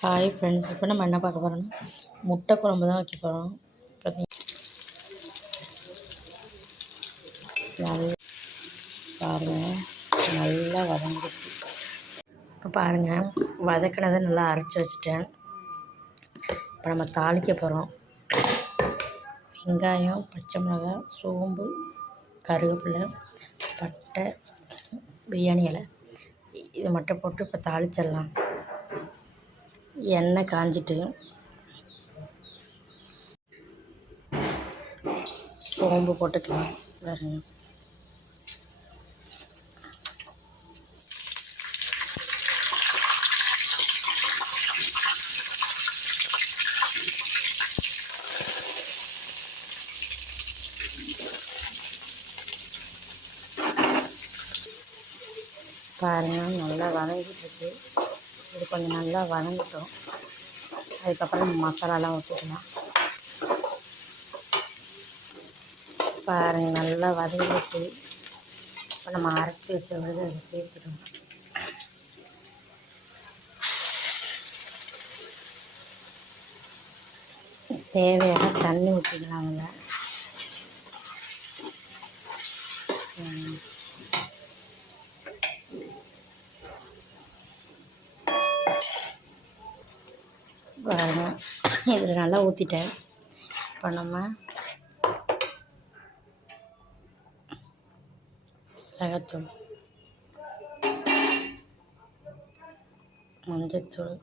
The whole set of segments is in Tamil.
ஹாய் ஃப்ரெண்ட்ஸ், இப்போ நம்ம என்ன பார்க்க போகிறோம்னா முட்டை குழம்பு தான் வைக்க போகிறோம். நல்லா பாருங்கள், நல்லா வதங்கிடுச்சு. இப்போ பாருங்கள், வதக்கினதை நல்லா அரைச்சி வச்சுட்டேன். இப்போ நம்ம தாளிக்க போகிறோம். வெங்காயம், பச்சை மிளகாய், சோம்பு, கருவேப்பிலை, பட்டை, பிரியாணி இலை இது மட்டும் போட்டு இப்போ தாளிச்சிடலாம். எண்ணெய் காஞ்சிட்டு சோம்பு போட்டுக்கலாம். பாருங்க, பாருங்கள் நல்லா வதங்கிட்டுருக்கு. இது கொஞ்சம் நல்லா வதங்கட்டும். அதுக்கப்புறம் மசாலாலாம் ஊற்றிக்கலாம். பாருங்கள், நல்லா வதங்கிடுச்சு. இப்போ நம்ம அரைச்சி வச்ச விழுது அதை சேர்த்துக்கணும். தேவையான தண்ணி ஊற்றிக்கலாம்ல. பாருங்கள், இதில் நல்லா ஊற்றிட்டேன். இப்போ நம்ம மிளகாத்தூள், மஞ்சத்தூள்,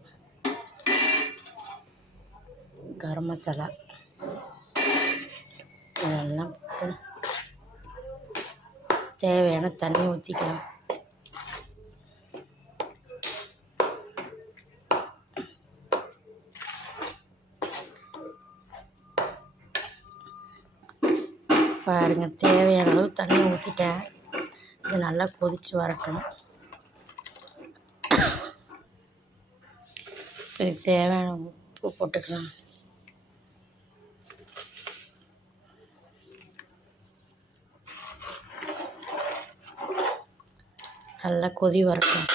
கரம் மசாலா இதெல்லாம் போட்டு தேவையான தண்ணி ஊற்றிக்கலாம். பாருங்கள், தேவையான அளவு தண்ணி ஊற்றிட்டேன். இது நல்லா கொதித்து வரட்டும். இதுக்கு தேவையான உப்பு போட்டுக்கலாம். நல்லா கொதி வரட்டும்.